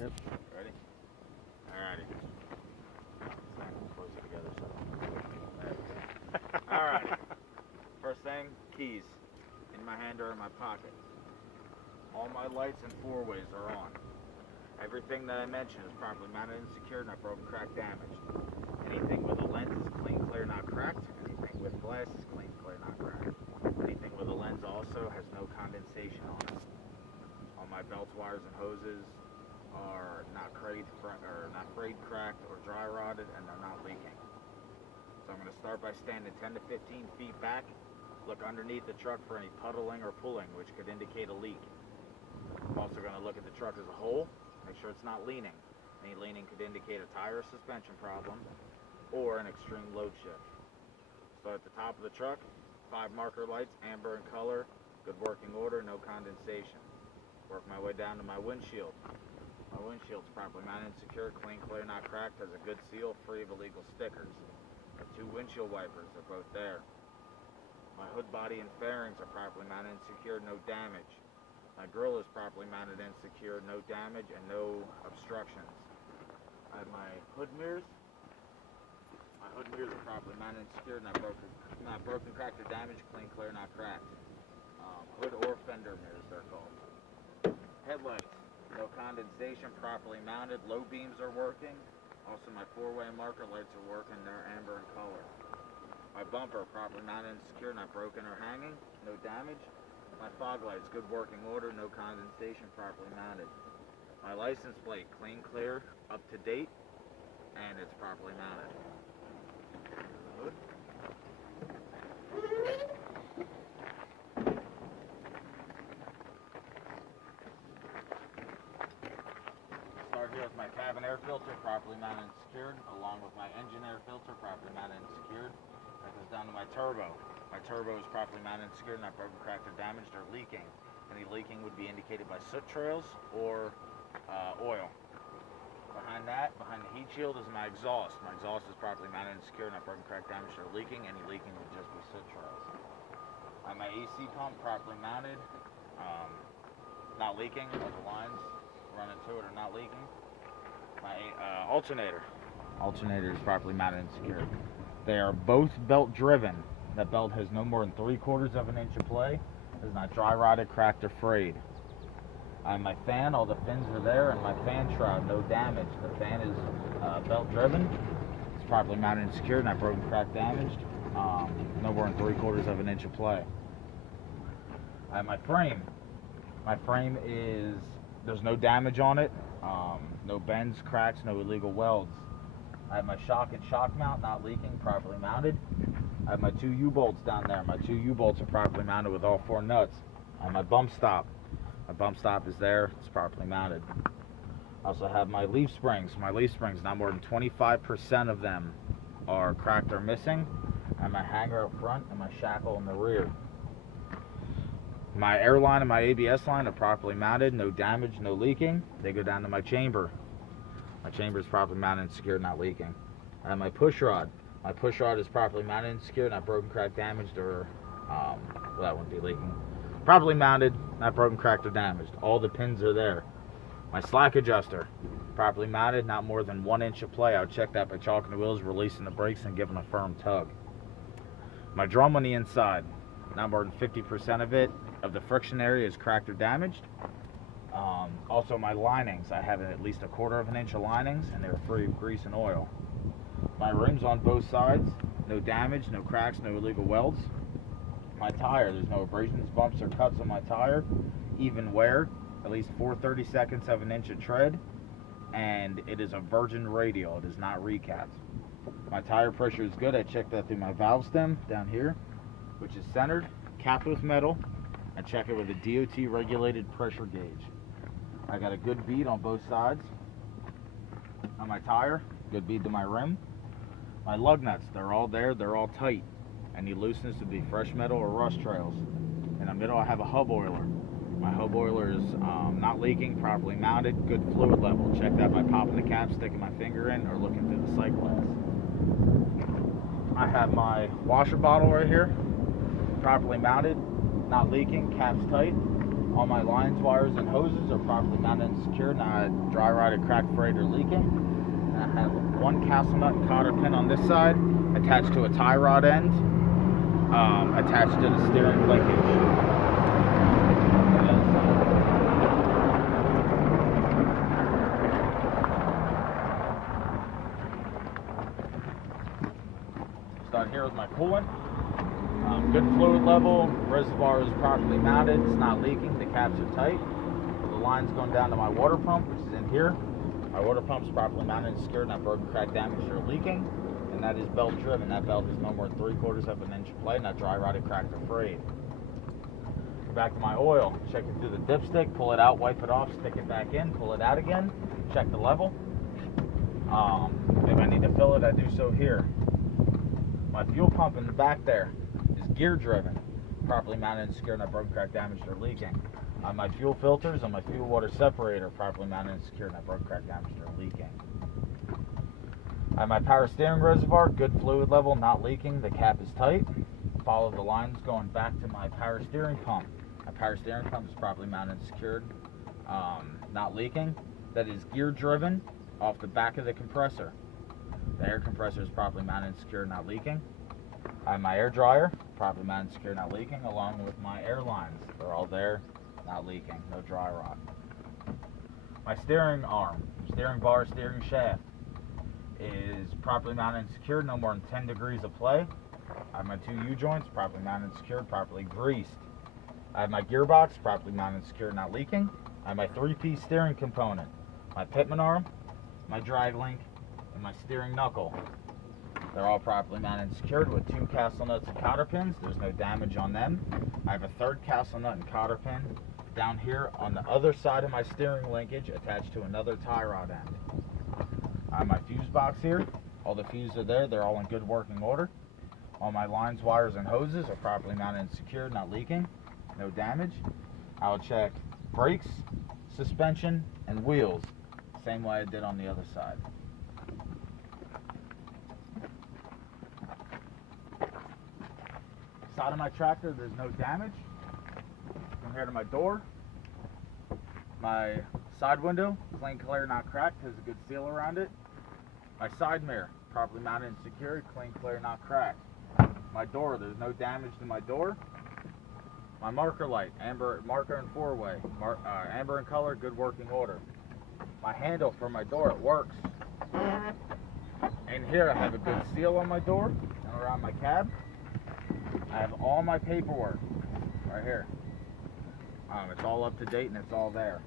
Yep. Ready? Alrighty. Snap them closer together so there we go. Alrighty. First thing, keys. In my hand or in my pocket. All my lights and four-ways are on. Everything that I mentioned is properly mounted and secured, not broken, cracked, damaged. Anything with a lens is clean, clear, not cracked. Anything with glass is clean, clear, not cracked. Anything with a lens also has no condensation on it. All my belts, wires, and hoses are not frayed, cracked, or dry rotted, and they're not leaking. So I'm going to start by standing 10 to 15 feet back. Look underneath the truck for any puddling or pulling, which could indicate a leak. I'm also going to look at the truck as a whole, make sure it's not leaning. Any leaning could indicate a tire or suspension problem or an extreme load shift. Start at the top of the truck, 5 marker lights, amber in color, good working order, no condensation. Work my way down to my windshield. My windshield's properly mounted and secured, clean, clear, not cracked, has a good seal, free of illegal stickers. The 2 windshield wipers are both there. My hood body and fairings are properly mounted and secured, no damage. My grill is properly mounted and secured, no damage and no obstructions. I have my hood mirrors. My hood mirrors are properly mounted and secured, not broken, cracked, or damaged, clean, clear, not cracked. Hood or fender mirrors, they're called. Headlights, no condensation, properly mounted. Low beams are working. Also, my 4-way marker lights are working. They're amber in color. My bumper, properly mounted and secure, not broken or hanging, no damage. My fog lights, good working order, no condensation, properly mounted. My license plate, clean, clear, up to date, and it's properly mounted. Hood. Start here with my cabin air filter, properly mounted and secured, along with my engine air filter, properly mounted and secured. That goes down to my turbo. My turbo is properly mounted and secured, not broken, cracked, or damaged, or leaking. Any leaking would be indicated by soot trails or oil. Behind that, behind the heat shield, is my exhaust. My exhaust is properly mounted and secured, not broken, cracked, damaged, or leaking. Any leaking would just be soot trails. I have my AC pump properly mounted, not leaking. All the lines running to it are not leaking. My alternator is properly mounted and secured. They are both belt driven. That belt has no more than 3/4 of an inch of play. It's not dry rotted, cracked, or frayed. My fan, all the fins are there, and my fan shroud, no damage. The fan is belt driven. It's properly mounted and secured, not broken, cracked, damaged. No more than 3/4 of an inch of play. My frame. My frame is, there's no damage on it. No bends, cracks, no illegal welds. I have my shock and shock mount not leaking, properly mounted. I have my 2 U-bolts down there. My 2 U-bolts are properly mounted with all 4 nuts. I have my bump stop. My bump stop is there. It's properly mounted. I also have my leaf springs. My leaf springs, not more than 25% of them are cracked or missing. I have my hanger up front and my shackle in the rear. My airline and my ABS line are properly mounted. No damage, no leaking. They go down to my chamber. My chamber is properly mounted and secured, not leaking. I have my push rod. My push rod is properly mounted and secured, not broken, cracked, damaged, or, well, that wouldn't be leaking. Properly mounted, not broken, cracked, or damaged. All the pins are there. My slack adjuster, properly mounted, not more than 1 inch of play. I would check that by chalking the wheels, releasing the brakes, and giving a firm tug. My drum on the inside, not more than 50% of the friction area is cracked or damaged. Also my linings, I have at least 1/4 of an inch of linings, and they're free of grease and oil. My rims on both sides, no damage, no cracks, no illegal welds. My tire, there's no abrasions, bumps, or cuts on my tire. Even wear, at least 4/32 of an inch of tread, and it is a virgin radial, it is not recapped. My tire pressure is good. I checked that through my valve stem down here, which is centered, capped with metal. I check it with a DOT regulated pressure gauge. I got a good bead on both sides. On my tire, good bead to my rim. My lug nuts, they're all there, they're all tight. Any looseness would be fresh metal or rust trails. In the middle, I have a hub oiler. My hub oiler is not leaking, properly mounted, good fluid level. Check that by popping the cap, sticking my finger in, or looking through the sight glass. I have my washer bottle right here, properly mounted, not leaking, caps tight. All my lines, wires, and hoses are properly mounted and secured, not dry rotted, cracked, frayed, or leaking. And I have one castle nut and cotter pin on this side, attached to a tie rod end, attached to the steering linkage. Start here with my coolant. Good fluid level, reservoir is properly mounted, it's not leaking, the caps are tight. The line's going down to my water pump, which is in here. My water pump is properly mounted and secured, not broken, cracked, damaged, or leaking. And that is belt driven. That belt is no more than 3/4 of an inch of play, not dry rotted, cracked, or frayed. Go back to my oil, check it through the dipstick, pull it out, wipe it off, stick it back in, pull it out again, check the level. If I need to fill it, I do so here. My fuel pump in the back there is gear driven, properly mounted and secured, not broken, cracked, damaged, or leaking. My fuel filters on my fuel water separator, properly mounted and secured, not broken, cracked, damaged, or leaking. My power steering reservoir, good fluid level, not leaking, the cap is tight. Follow the lines going back to my power steering pump. My power steering pump is properly mounted and secured, not leaking. That is gear driven off the back of the compressor. The air compressor is properly mounted and secured, not leaking. I have my air dryer, properly mounted and secured, not leaking, along with my air lines. They're all there, not leaking, no dry rot. My steering arm, steering bar, steering shaft is properly mounted and secured, no more than 10 degrees of play. I have my 2 U-joints, properly mounted and secured, properly greased. I have my gearbox, properly mounted and secured, not leaking. I have my 3-piece steering component, my pitman arm, my drag link, and my steering knuckle. They're all properly mounted and secured with 2 castle nuts and cotter pins. There's no damage on them. I have a 3rd castle nut and cotter pin down here on the other side of my steering linkage, attached to another tie rod end. I have my fuse box here. All the fuses are there. They're all in good working order. All my lines, wires, and hoses are properly mounted and secured, not leaking. No damage. I'll check brakes, suspension, and wheels, same way I did on the other side. Side of my tractor, there's no damage. From here to my door, my side window, clean, clear, not cracked, has a good seal around it. My side mirror, properly mounted and secured, clean, clear, not cracked. My door, there's no damage to my door. My marker light, amber marker and 4-way, amber in color, good working order. My handle for my door, it works. In here I have a good seal on my door and around my cab. I have all my paperwork right here. It's all up to date and it's all there.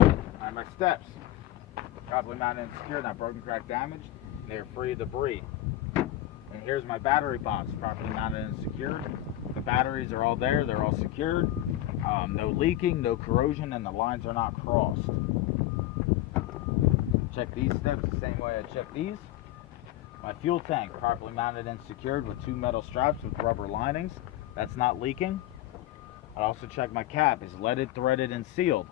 I have my steps, properly mounted and secured, not broken, cracked, damaged. They're free of debris. And here's my battery box, properly mounted and secured. The batteries are all there, they're all secured. No leaking, no corrosion, and the lines are not crossed. Check these steps the same way I check these. My fuel tank, properly mounted and secured with 2 metal straps with rubber linings. That's not leaking. I also check my cap is leaded, threaded, and sealed.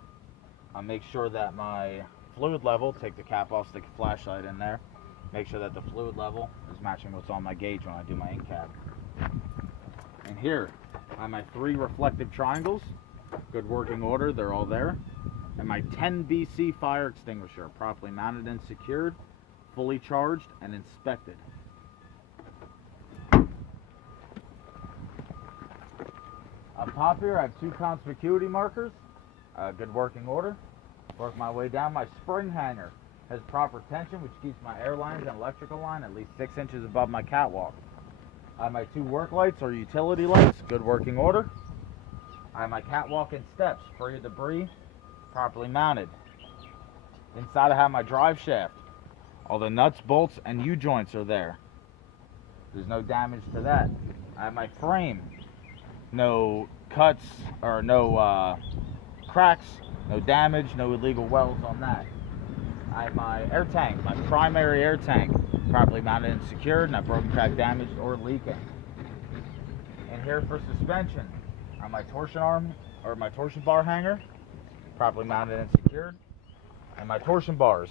I'll make sure that my fluid level, take the cap off, stick a flashlight in there. Make sure that the fluid level is matching what's on my gauge when I do my in cap. And here, I have my 3 reflective triangles. Good working order, they're all there. And my 10 BC fire extinguisher, properly mounted and secured, fully charged and inspected. Up top here, I have 2 conspicuity markers, good working order. Work my way down. My spring hanger has proper tension, which keeps my air lines and electrical line at least 6 inches above my catwalk. I have my 2 work lights or utility lights, good working order. I have my catwalk and steps, free of debris, properly mounted. Inside I have my drive shaft. All the nuts, bolts, and U-joints are there. There's no damage to that. I have my frame. No cuts or no cracks, no damage, no illegal welds on that. I have my air tank, my primary air tank, properly mounted and secured, not broken, cracked, damaged, or leaking. And here for suspension, on my torsion arm, or my torsion bar hanger, properly mounted and secured, and my torsion bars.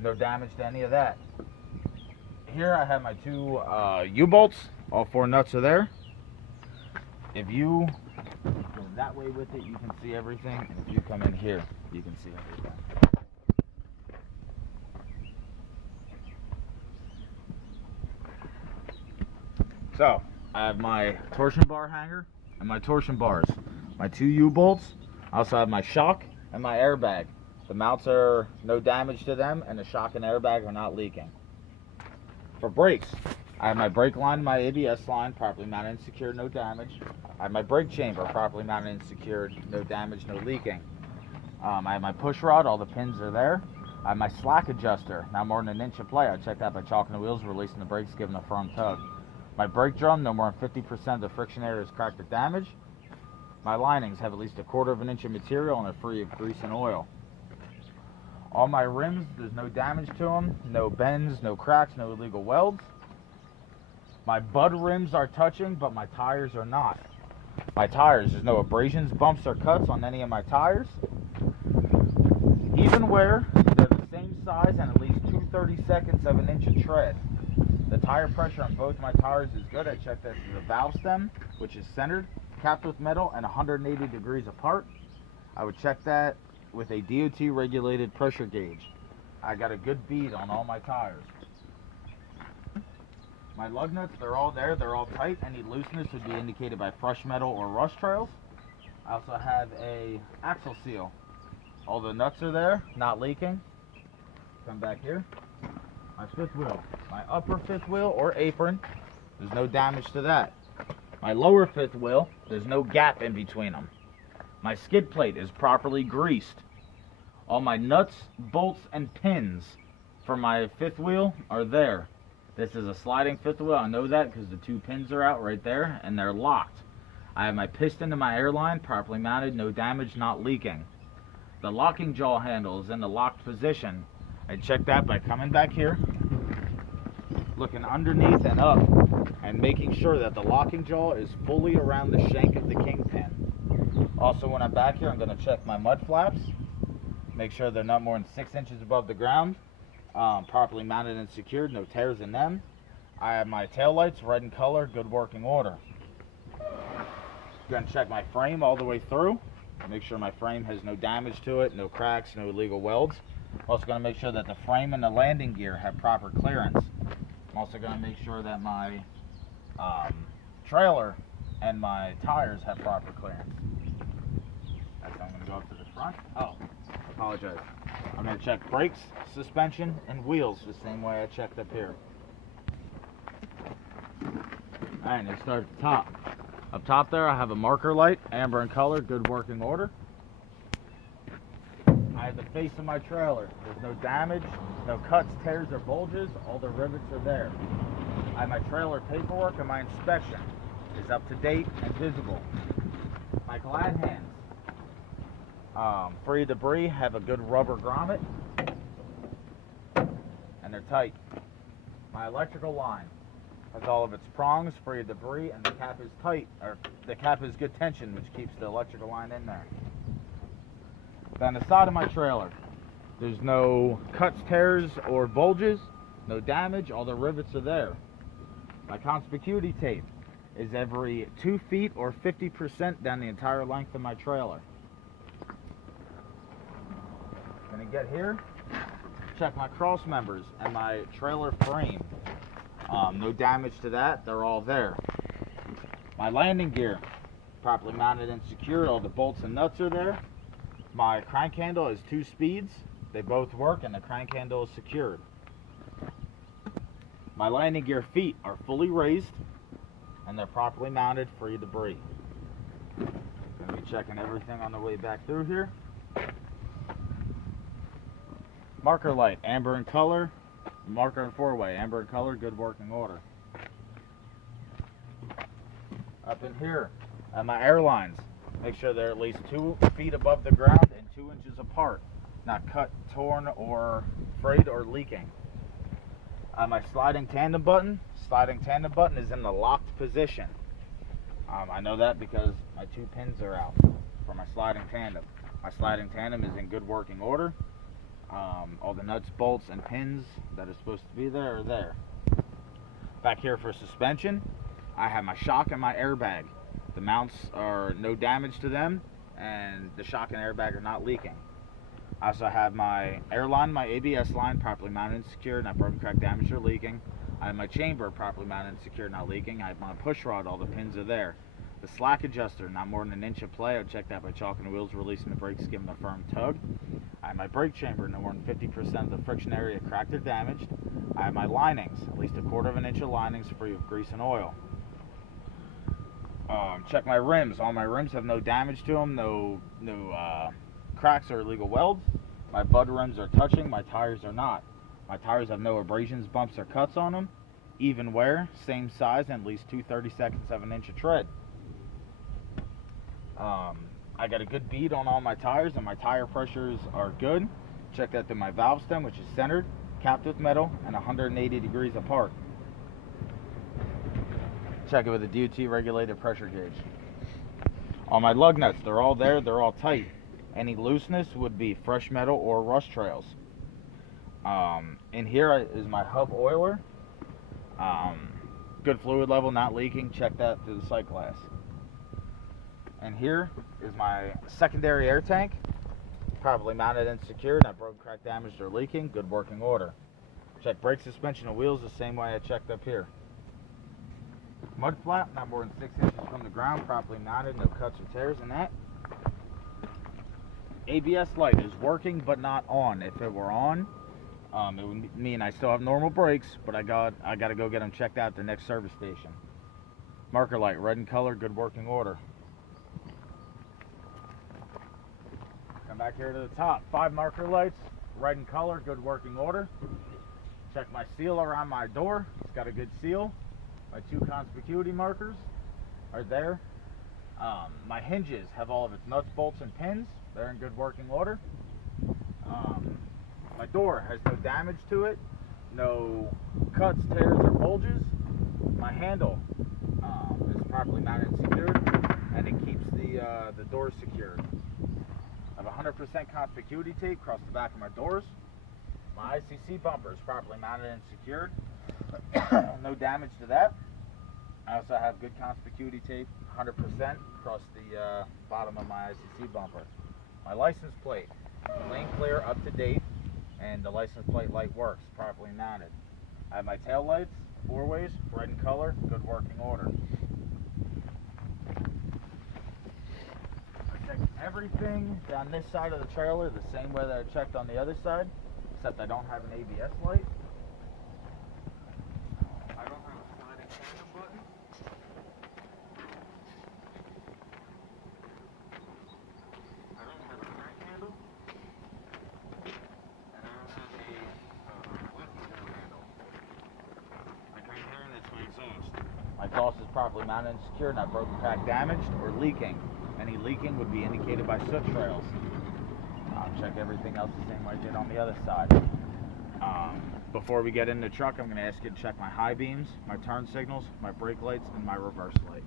No damage to any of that. Here I have my 2 U-bolts All 4 nuts are there. If you go that way with it, you can see everything. And if you come in here, you can see everything. So, I have my torsion bar hanger and my torsion bars, my 2 U-bolts. I also have my shock and my airbag. The mounts are no damage to them, and the shock and airbag are not leaking. For brakes, I have my brake line, my ABS line, properly mounted and secured, no damage. I have my brake chamber, properly mounted and secured, no damage, no leaking. I have my push rod, all the pins are there. I have my slack adjuster, now more than an inch of play. I checked that by chalking the wheels, releasing the brakes, giving a firm tug. My brake drum, no more than 50% of the friction area is cracked or damaged. My linings have at least 1/4 of an inch of material and are free of grease and oil. All my rims, there's no damage to them, no bends, no cracks, no illegal welds. My bud rims are touching, but my tires are not. My tires, there's no abrasions, bumps, or cuts on any of my tires. Even where they're the same size and at least 2/32 of an inch of tread. The tire pressure on both my tires is good. I checked this as a valve stem, which is centered, capped with metal, and 180 degrees apart. I would check that with a DOT regulated pressure gauge. I got a good bead on all my tires. My lug nuts, they're all there, they're all tight. Any looseness would be indicated by fresh metal or rust trails. I also have a axle seal. All the nuts are there, not leaking. Come back here. My 5th wheel, my upper 5th wheel or apron, there's no damage to that. My lower 5th wheel, there's no gap in between them. My skid plate is properly greased. All my nuts, bolts, and pins for my 5th wheel are there. This is a sliding 5th wheel. I know that because the 2 pins are out right there and they're locked. I have my piston and my airline properly mounted, no damage, not leaking. The locking jaw handle is in the locked position. I checked that by coming back here, looking underneath and up, and making sure that the locking jaw is fully around the shank of the kingpin. Also, when I'm back here, I'm going to check my mud flaps, make sure they're not more than 6 inches above the ground, properly mounted and secured, no tears in them. I have my taillights, red in color, good working order. Going to check my frame all the way through, make sure my frame has no damage to it, no cracks, no illegal welds. I'm also going to make sure that the frame and the landing gear have proper clearance. I'm also going to make sure that my trailer and my tires have proper clearance. That's how I'm going to go up to the front. Oh, apologize. I'm going to check brakes, suspension, and wheels the same way I checked up here. Alright, let's start at the top. Up top there, I have a marker light, amber in color, good working order. I have the face of my trailer. There's no damage, no cuts, tears, or bulges. All the rivets are there. I have my trailer paperwork and my inspection is up to date and visible. My glad hands, free of debris, have a good rubber grommet, and they're tight. My electrical line has all of its prongs, free of debris, and the cap is tight, or the cap is good tension, which keeps the electrical line in there. Down the side of my trailer, there's no cuts, tears, or bulges, no damage, all the rivets are there. My conspicuity tape is every 2 feet or 50% down the entire length of my trailer. Gonna get here, check my cross members and my trailer frame. No damage to that, they're all there. My landing gear, properly mounted and secured, all the bolts and nuts are there. My crank handle is 2 speeds, they both work, and the crank handle is secured. My landing gear feet are fully raised and they're properly mounted, free of debris. Gonna be checking everything on the way back through here. Marker light, amber in color. Marker in 4-way, amber in color, good working order. Up in here, my airlines, make sure they're at least 2 feet above the ground and 2 inches apart, not cut, torn, or frayed or leaking. My sliding tandem button is in the locked position. I know that because my 2 pins are out for my sliding tandem. My sliding tandem is in good working order. All the nuts, bolts, and pins that are supposed to be there are there. Back here for suspension, I have my shock and my airbag. The mounts are no damage to them, and the shock and airbag are not leaking. I also have my air line, my ABS line properly mounted and secured, not broken, cracked, damaged, or leaking. I have my chamber properly mounted and secured, not leaking. I have my push rod, all the pins are there. The slack adjuster, not more than an inch of play. I've checked that by chalking the wheels, releasing the brakes, giving a firm tug. I have my brake chamber, no more than 50% of the friction area cracked or damaged. I have my linings, at least 1/4 of an inch of linings free of grease and oil. Check my rims. All my rims have no damage to them, no cracks or illegal welds. My bud rims are touching, my tires are not. My tires have no abrasions, bumps, or cuts on them. Even wear, same size, and at least 2/32 of an inch of tread. I got a good bead on all my tires, and my tire pressures are good. Check that through my valve stem, which is centered, capped with metal, and 180 degrees apart. Check it with a DOT regulated pressure gauge. All my lug nuts, they're all there, they're all tight. Any looseness would be fresh metal or rust trails. In here is my hub oiler. Good fluid level, not leaking. Check that through the sight glass. And here is my secondary air tank, properly mounted and secured, not broken, cracked, damaged, or leaking. Good working order. Check brake suspension and wheels the same way I checked up here. Mud flap, not more than 6 inches from the ground, properly mounted, no cuts or tears in that. ABS light is working but not on. If it were on, it would mean I still have normal brakes, but I got to go get them checked out at the next service station. Marker light, red in color, good working order. Come back here to the top. 5 marker lights, red in color, good working order. Check my seal around my door. It's got a good seal. My 2 conspicuity markers are there. My hinges have all of its nuts, bolts, and pins. They're in good working order. My door has no damage to it, no cuts, tears, or bulges. My handle is properly mounted and secured, and it keeps the door secured. I have 100% conspicuity tape across the back of my doors. My ICC bumper is properly mounted and secured. No damage to that. I also have good conspicuity tape, 100% across the bottom of my ICC bumper. My license plate, lane clear, up to date, and the license plate light works, properly mounted. I have my tail lights, 4 ways, red in color, good working order. I checked everything down this side of the trailer the same way that I checked on the other side, except I don't have an ABS light. I don't have a sliding tandem button. I don't have a crank handle. And I don't have a lifting handle. My crank handle, that's my exhaust. My exhaust is properly mounted and secured, not broken, cracked, damaged, or leaking. Any leaking would be indicated by soot trails. Check everything else the same way I did on the other side. Before we get in the truck, I'm going to ask you to check my high beams, my turn signals, my brake lights, and my reverse light.